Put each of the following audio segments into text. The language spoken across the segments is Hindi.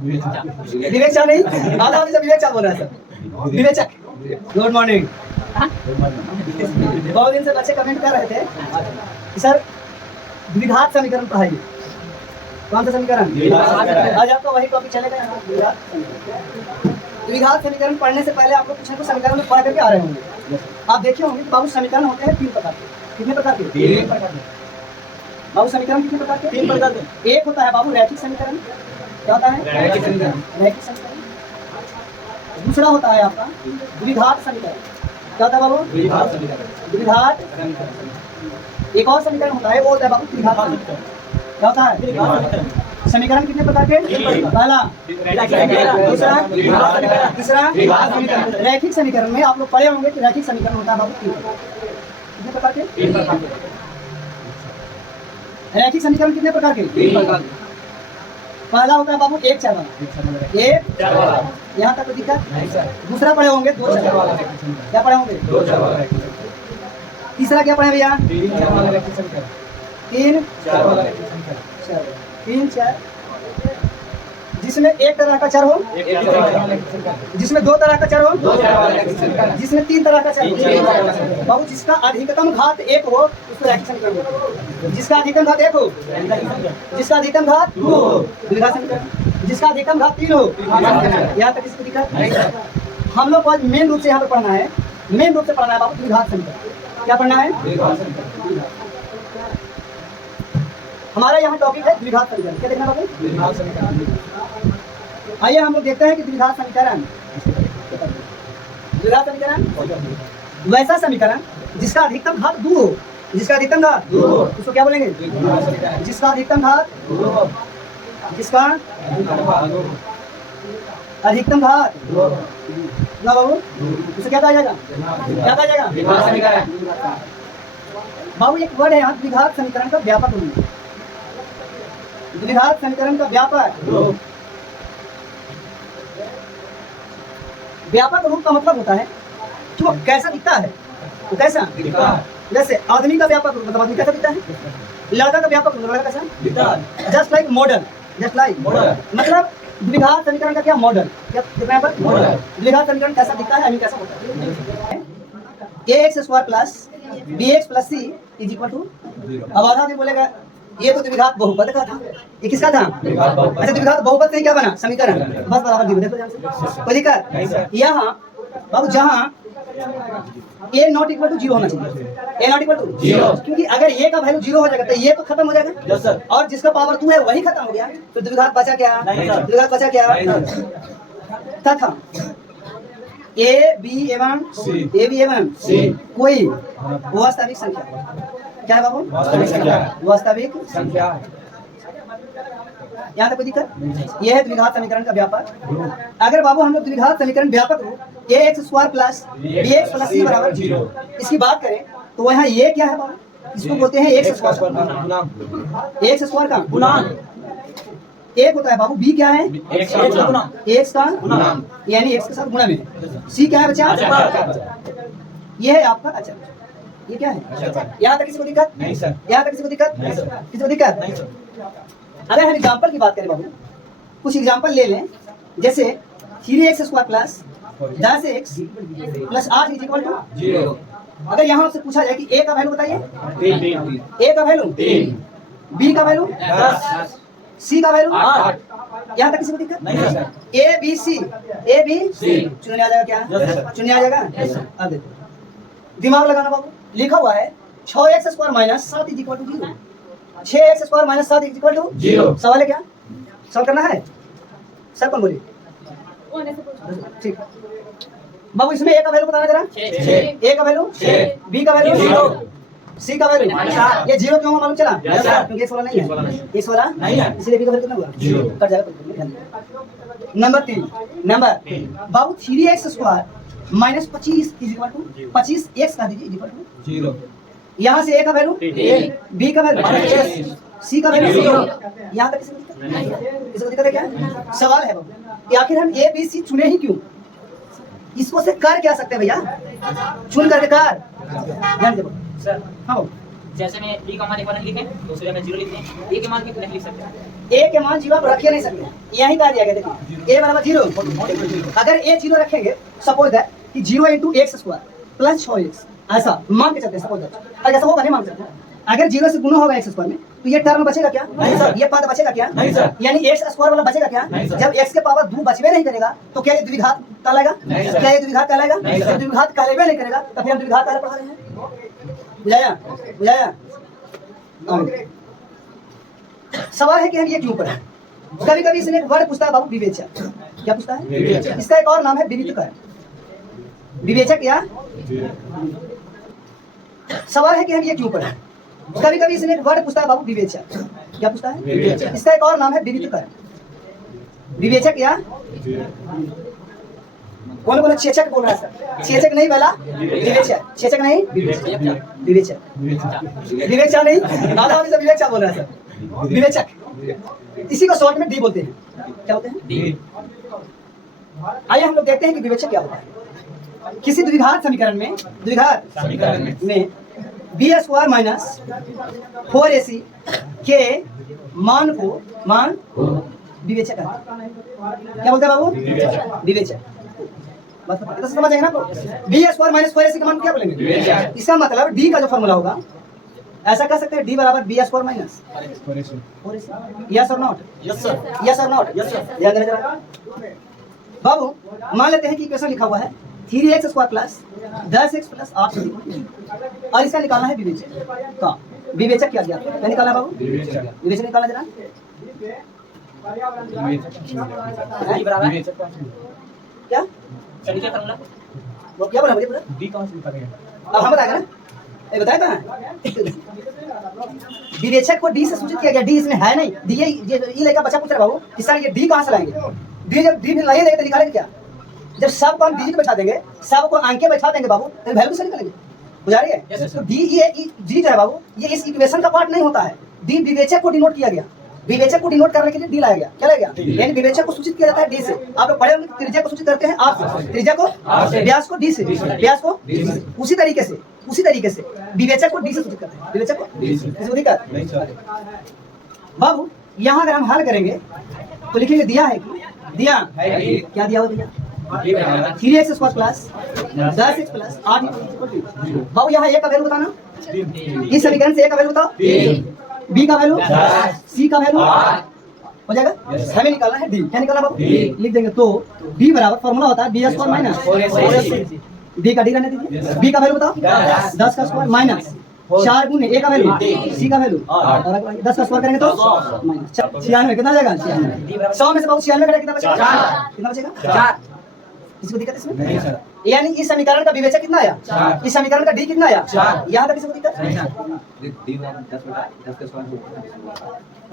विवेक चा नहीं, आधा आदमी से विवेक चा बोल रहा है सर। विवेचक, good morning. बहुत दिन से बच्चे कमेंट कर रहे थे कि सर द्विघात समीकरण पढ़ाइए। कौन सा समीकरण? आज आपका वही टॉपिक चलेगा यहाँ। द्विघात समीकरण पढ़ने से पहले आपको कुछ न कुछ समीकरण में पढ़ करके आ रहे होंगे। आप देखे होंगे बाबू समीकरण होते हैं 3 प्रकार के। कितने प्रकार के? 3 प्रकार के। बाबू समीकरण कितने प्रकार के? 3 प्रकार के। एक होता है बाबू रैखिक समीकरण। क्या होता है? रैखिक समीकरण। रैखिक समीकरण। दूसरा होता है आपका द्विघात समीकरण। क्या होता है बाबू? द्विघात समीकरण। द्विघात समीकरण। एक और समीकरण होता है, वो होता है बाबू त्रिघात समीकरण। क्या होता है? समीकरण कितने प्रकार के? पहला, दूसरा, तीसरा। रैखिक समीकरण में आप लोग पढ़े होंगे कि रैखिक समीकरण होता है बाबू 3 कितने प्रकार के? 3 प्रकार के। रैखिक समीकरण कितने प्रकार के? 3 प्रकार के। पहला होता है बाबू 1 चर वाला। 1 चर वाला। यहाँ तक कोई दिक्कत नहीं सर। दूसरा पढ़े होंगे 2 चर वाला। क्या पढ़े होंगे? 2 चर वाला। तीसरा क्या पढ़े भैया? 3 चर वाला रैखिक समीकरण। 3 चर वाला रैखिक समीकरण। 3 चर जिसमें एक तरह का चर हो, जिसमें 2 तरह का चर हो, जिसमें 3 तरह का चर हो। बाबू जिसका अधिकतम घात 1 हो उसको रैखिक समीकरण बोलते हैं। जिसका अधिकतम घात 1 हो, जिसका अधिकतम घात 2 हो द्विघात समीकरण, जिसका अधिकतम घात 3 हो। यहाँ तक किसको दिक्कत नहीं? हम लोग को मेन रूप से यहाँ पर पढ़ना है, मेन रूप से पढ़ना है बाबू द्विघात समीकरण। क्या पढ़ना है? हमारा यहाँ टॉपिक है द्विघात समीकरण। क्या देखना बाबू? द्विघात समीकरण। आइए हम लोग देखते हैं कि द्विघात समीकरण, द्विघात समीकरण वैसा समीकरण जिसका अधिकतम घात 2 हो। जिसका अधिकतम घात 2 हो उसको क्या बोलेंगे? जिसका अधिकतम घात 2 हो। जिसका अधिकतम घात ना बाबू उसे क्या कहा जाएगा? क्या कहा जाएगा? द्विघात समीकरण। बाबू एक वर्ड है यहाँ द्विघात समीकरण का व्यापक रूप। द्विघात समीकरण का व्यापक व्यापक रूप का मतलब होता है कि वो कैसा दिखता है। वो कैसा दिखता है? जैसे आदमी का व्यापक रूप मतलब आदमी कैसा दिखता है, लड़का का व्यापक रूप लड़का कैसा दिखता है। Just like model, just like model मतलब द्विघात समीकरण का क्या मॉडल, क्या कितना है पर मॉडल। द्विघात समीकरण कैसा दिखता है, कैसा होता है? ax square plus bx plus c is equal to. अब आधा आदमी बोलेगा ये तो द्विघात बहुपद का था। ये किसका था? अच्छा द्विघात बहुपद से क्या बना? समीकरण। बस बराबर दी देखो ध्यान से, कोई दिक्कत? यहाँ बाबू जहाँ a नॉट इक्वल टू 0 होना चाहिए। a नॉट इक्वल टू 0 क्योंकि अगर a का वैल्यू 0 हो जाएगा तो ये तो खत्म हो जाएगा और जिसका पावर 2 है वही खत्म हो गया। तो द्विघात बचा क्या? द्विघात बचा क्या? तथा a b एवं c कोई वास्तविक संख्या। क्या है बाबू? वास्तविक संख्या। यहाँ तक कोई दिक्कत? यह है द्विघात समीकरण का व्यापक। अगर बाबू हम लोग द्विघात समीकरण व्यापक रूप ax square plus bx plus c बराबर 0 इसकी बात करें तो यहाँ ये क्या है बाबू? इसको बोलते हैं x स्क्वायर का गुणांक। एक होता है बाबू b क्या है? x का गुणांक यानी x के साथ गुणा में। c क्या है बच्चा? ये है आपका अचर। ये क्या है? यहाँ तक किसी को दिक्कत नहीं सर। यहाँ तक किसी को दिक्कत नहीं सर। किसी को दिक्कत नहीं सर। अगर हम एग्जांपल की बात करें बाबू, कुछ एग्जांपल ले लें। जैसे 3x square plus 10x plus 8 is equal to 0। अगर यहाँ से पूछा जाए कि a का वैल्यू बताइए, a का वैल्यू 3, b का वैल्यू 10, c का वैल्यू 8। यहाँ तक किसी को दिक्कत नहीं सर। a b c चुनने आ जाएगा क्या? चुनने आ जाएगा। अब देखो दिमाग लगाना बाबू, लिखा हुआ है 6x square minus 7 is equal to 0। 6x square minus 7 is equal to 0। सवाल है क्या? सवाल करना है सर? कौन बोलिए? ठीक बाबू इसमें a का वैल्यू बताना जरा। a का वैल्यू 6, b का वैल्यू 0, c का वैल्यू ये 0 क्यों मालूम चला? क्योंकि x वाला नहीं है, x वाला नहीं है इसलिए b का वैल्यू कितना हुआ? 0 कट जाएगा। नंबर 3 बाबू 3x square minus 25 is equal to 25 x का दीजिए इज इक्वल टू 0। यहाँ से a का वैल्यू 1, b का वैल्यू 6, c का वैल्यू 0। यहाँ तक इसको दिक्कत है क्या? सवाल है कि आखिर हम a b c चुने ही क्यों? इसको से कर क्या सकते हैं भैया? चुन करके कर ध्यान दे सर। हाँ जैसे में b का मान एक बार नहीं लिखें, दूसरे में 0 लिखते हैं, a के मान क्यों नहीं लिख सकते? ए के मान 0 आप रख ही नहीं सकते, यही कहा दिया गया। देखिए a बराबर 0, अगर a 0 रखेंगे, सपोज दैट कि 0 × x² प्लस 6x, ऐसा मान के चलते हैं, सपोज दैट। अगर ऐसा होगा नहीं मान सकते, अगर 0 से गुना होगा x² में, तो ये टर्म बचेगा क्या? नहीं सर। ये पद बचेगा क्या? नहीं सर। यानी x² वाला बचेगा क्या? जब x के पावर 2 बचवे नहीं करेगा, तो क्या ये द्विघात कहलाएगा? क्या ये द्विघात कहलाएगा? जब द्विघात कहलाएगा नहीं करेगा, तो फिर हम द्विघात काहे पढ़ा रहे हैं? बुझाया? बुझाया? सवाल है कि हम ये क्यों पढ़े? कभी कभी इसने वर्ड पूछता है बाबू, विवेचक। क्या पूछता है? इसका एक और नाम है विविधकर। विवेचक या सवाल है कि हम ये क्यों पढ़े? कभी कभी इसने वर्ड पूछता है बाबू, विवेचक। क्या पूछता है? इसका एक और नाम है विविधकर। विवेचक या कौन कौन चेचक बोल रहा है सर? चेचक नहीं बोला, विवेचक। चेचक नहीं, विवेचक। विवेचक नहीं, आधा से विवेचक बोल रहा है सर। विवेचक, इसी को शॉर्ट में डी बोलते हैं। क्या बोलते हैं? आइए हम लोग देखते हैं कि विवेचक क्या होता है। किसी द्विघात समीकरण में, b² माइनस 4ac के मान विवेचक है। क्या बोलते हैं बाबू? विवेचक। बस तो समझ आएगा ना आपको? b² माइनस 4ac का मान क्या बोलेंगे? इसका मतलब d का जो फॉर्मूला होगा, ऐसा कह सकते हैं d बराबर b² माइनस 4ac। यस और नॉट? Yes sir. यस और नॉट? Yes sir. याद रखना बाबू। मान लेते हैं कि इक्वेशन लिखा हुआ है 3x² प्लस 10x प्लस 8 और इसका निकालना है विवेचक का। विवेचक क्या निकालना बाबू? विवेचक निकालना जरा। क्या वो क्या बोला मुझे पूरा? अब हम बताएगा ना, ये बताया कहाँ? विवेचक को डी से सूचित किया गया। डी इसमें है नहीं, डी ये लेकर बच्चा पूछ रहा बाबू कि सर ये डी कहाँ से लाएंगे? डी जब डी नहीं देंगे तो निकालेंगे क्या? जब सबको हम डिजिट बैठा देंगे, सबको अंके बैठा देंगे बाबू, तो वैल्यू से निकालेंगे। बुझा रही है? तो डी ये डी जो है बाबू, ये इस इक्वेशन का पार्ट नहीं होता है। डी विवेचक को डिनोट किया गया। विवेचक को डिनोट करने के लिए डी लाया गया। क्या लाया गया? यानी विवेचक को सूचित किया जाता है डी से। आप लोग पढ़े होंगे, त्रिज्या को सूचित करते हैं आप से, त्रिज्या को, व्यास को डी से, व्यास को उसी तरीके से विवेचक को डी से सूचित करते हैं। विवेचक को दिक्कत बाबू। यहाँ अगर हम हल करेंगे तो लिखेंगे दिया है कि दिया क्या दिया हुआ? दिया 3x² प्लस 10x प्लस 8 बाबू। यहाँ ए का वैल्यू बताना, इस समीकरण से ए का वैल्यू बताओ, बी का वैल्यू, सी का वैल्यू हो जाएगा। हमें निकालना है डी। क्या निकालना बाबू? लिख देंगे तो डी बराबर फॉर्मूला होता है b² माइनस 4ac। डी का डी रहने दीजिए। बी का वैल्यू बताओ 10 का स्क्वायर माइनस 4 गुने ए का वैल्यू, सी का वैल्यू, और 10 का स्क्वायर करेंगे तो माइनस 96। कितना जाएगा? 96। 100 में से बाबू 96 कितना बचेगा? कितना बचेगा? 4। किसी को दिक्कत इसमें? नहीं सर। यानी इस समीकरण का विवेचक कितना आया? इस समीकरण का डी कितना आया? यहाँ तक किसी को दिक्कत?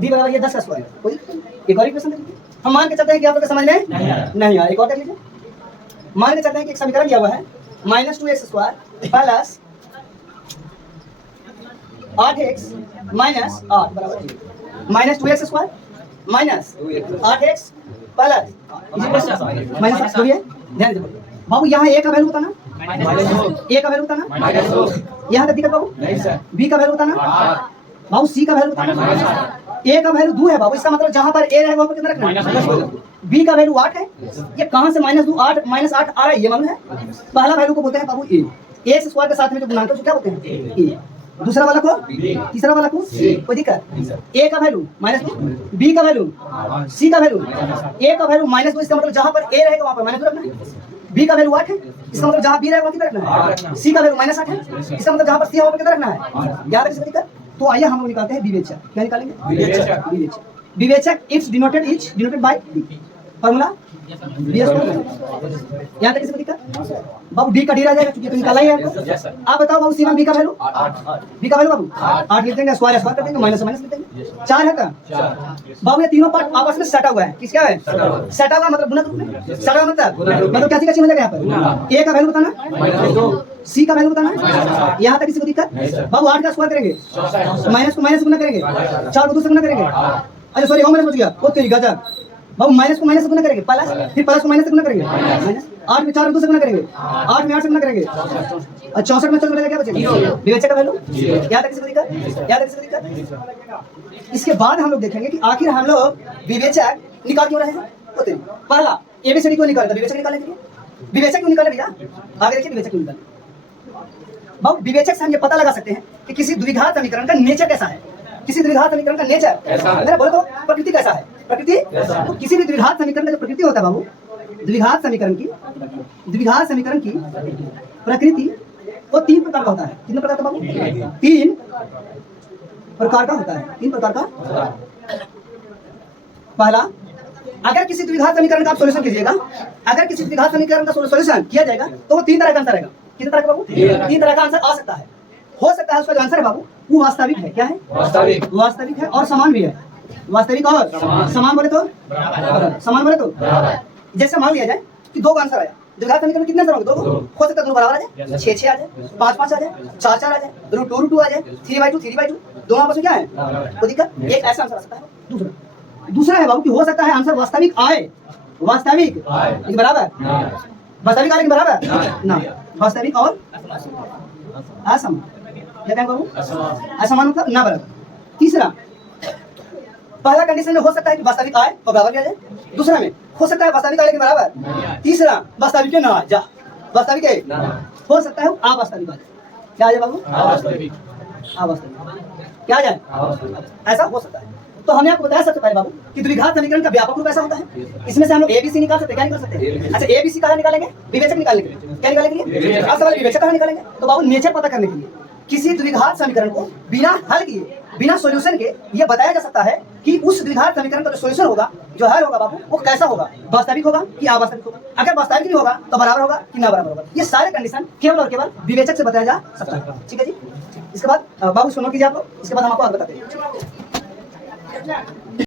डी बराबर ये 10 का स्क्वायर। कोई एक और इक्वेशन देखिए। हम मान के चलते हैं कि आप लोग समझ में नहीं आया। एक और कर लीजिए। मान के चलते हैं कि एक समीकरण दिया हुआ है -2x² प्लस 8x माइनस 8 बराबर -2x² minus 8x plus minus जो भी है ध्यान दीजिए बाबू। यहाँ ए का वैल्यू बताना, ए का वैल्यू बताना, यहाँ तक दिक्कत बाबू। बी का वैल्यू बताना बाबू, सी का वैल्यू बताना। ए का वैल्यू 2 है बाबू, इसका मतलब जहाँ पर ए रहेगा वहाँ पर कितना रखना? बी का वैल्यू 8 है। ये कहाँ से -2 8 -8 आ रहा है? ये मालूम है? पहला वैल्यू को बोलते हैं बाबू ए। एक्स स्क्वायर के साथ में जो गुणांक है क्या बोलते हैं? ए। दूसरा वाला को, तीसरा वाला को, कोई दिक्कत? ए का वैल्यू -2, बी का वैल्यू, सी का वैल्यू। ए का वैल्यू -2 इसका मतलब जहाँ पर ए रहेगा वहाँ पर -2 रखना है। बी का वैल्यू 8 है, इसका मतलब जहाँ बी रहेगा वहाँ कितना रखना है? सी का वैल्यू -8 है, इसका मतलब जहाँ पर सी है वहाँ पर कितना रखना है? याद रखिए दिक्कत। तो आइए हम लोग निकालते हैं विवेचक। क्या निकालेंगे? विवेचक। विवेचक इट्स डिनोटेड बाय फॉर्मूला यहाँ तक किसी को दिक्कत? बाबू डी का डी रह जाएगा क्योंकि तो निकाला ही है। आप बताओ बाबू सी1 बी का वैल्यू, बी का वैल्यू बाबू 8 लिख देंगे, स्क्वायर कर देंगे, माइनस लिख देंगे। 4 है का बाबू, ये तीनों पार्ट आपस में सटा हुआ है। किस क्या है? सटा हुआ मतलब गुणक रूप में। सटा हुआ मतलब क्या चीज हो जाएगा यहाँ पर? ए का वैल्यू बताना, सी का वैल्यू बताना। यहाँ तक किसी को दिक्कत? बाबू 8 का स्क्वायर करेंगे, माइनस को माइनस गुना करेंगे, 4 को 2 से गुना करेंगे। अच्छा सॉरी, माइनस बच गया। ओ तेरी गजब, बाबू माइनस को माइनस से गुना करेंगे प्लस, फिर प्लस को माइनस से गुना करेंगे माइनस, 8 में 4 2 से गुना करेंगे, 8 में 8 से गुना करेंगे, और 64 में 64 क्या बचेगा? विवेचक का वैल्यू याद है किसी को दिक्कत? याद है किसी को दिक्कत? इसके बाद हम लोग देखेंगे कि आखिर हम लोग विवेचक निकाल क्यों रहे हैं। तो पहला एबीसीडी क्यों निकाले? विवेचक निकालने के लिए। विवेचक क्यों निकाले भैया? आगे देखिए विवेचक क्यों निकाले। बाबू विवेचक से हम ये पता लगा सकते हैं कि किसी द्विघात समीकरण का नेचर कैसा है। किसी द्विघात समीकरण का नेचर मेरा बोलो तो प्रकृति कैसा है। प्रकृति तो किसी भी द्विघात समीकरण का जो प्रकृति होता है बाबू, द्विघात समीकरण की प्रकृति वो 3 प्रकार का होता है। कितने प्रकार का बाबू? 3 प्रकार का होता है। 3 प्रकार का। पहला, अगर किसी द्विघात समीकरण का आप सॉल्यूशन कीजिएगा, अगर किसी द्विघात समीकरण का सॉल्यूशन किया जाएगा तो वो 3 तरह का आंसर आएगा। कितने तरह का बाबू? 3 तरह का आंसर आ सकता है। हो सकता है उसका जो आंसर है बाबू वो वास्तविक है। क्या है? वास्तविक है और समान भी है। वास्तविक और समान बोले तो समान बोले तो जैसे मान लिया जाए कि 2 का आंसर आया, द्विघात समीकरण में कितने आंसर होंगे? 2 हो सकता है दोनों बराबर आ जाए, 6 6 आ जाए, 5 5 आ जाए, 4 4 आ जाए, √2 √2 आ जाए, 3/2 3/2, दोनों आपस में क्या है? कोई दिक्कत? एक ऐसा आंसर आ सकता है। दूसरा है बाबू कि हो सकता है आंसर वास्तविक आए, वास्तविक लेकिन बराबर, वास्तविक आए लेकिन बराबर ना, वास्तविक और असमान। क्या कहें बाबू? असमान मतलब ना बराबर। तीसरा, पहला कंडीशन में हो सकता है कि वास्तविक आए और बराबर भी आ जाए। दूसरा में हो सकता है वास्तविक आए लेकिन बराबर। तीसरा वास्तविक ना आ जा, वास्तविक है हो सकता है अवास्तविक आ जाए। क्या आ जाए बाबू? अवास्तविक। क्या आ जाए? ऐसा हो सकता है। तो हमने आपको बताया सबसे पहले बाबू कि द्विघात समीकरण का व्यापक रूप ऐसा होता है। इसमें से हम लोग एबीसी निकाल सकते हैं। क्या निकाल सकते हैं? अच्छा, एबीसी कहाँ निकालेंगे? विवेचक निकालने के लिए। क्या निकालने के लिए? अब सवाल विवेचक कहाँ निकालेंगे? तो बाबू नेचर पता करने के लिए किसी द्विघात समीकरण को बिना हल किए, बिना सॉल्यूशन के ये बताया जा सकता है कि उस द्विघात समीकरण का जो सॉल्यूशन होगा, जो हल होगा बाबू, वो कैसा होगा? वास्तविक होगा कि अवास्तविक होगा? अगर वास्तविक भी होगा तो बराबर होगा कि ना बराबर होगा? ये सारे कंडीशन केवल और केवल विवेचक से बताया जा सकता है। ठीक है जी। इसके बाद बाबू इसको नोट कीजिए आप लोग। इसके बाद हम आपको आगे बताते हैं।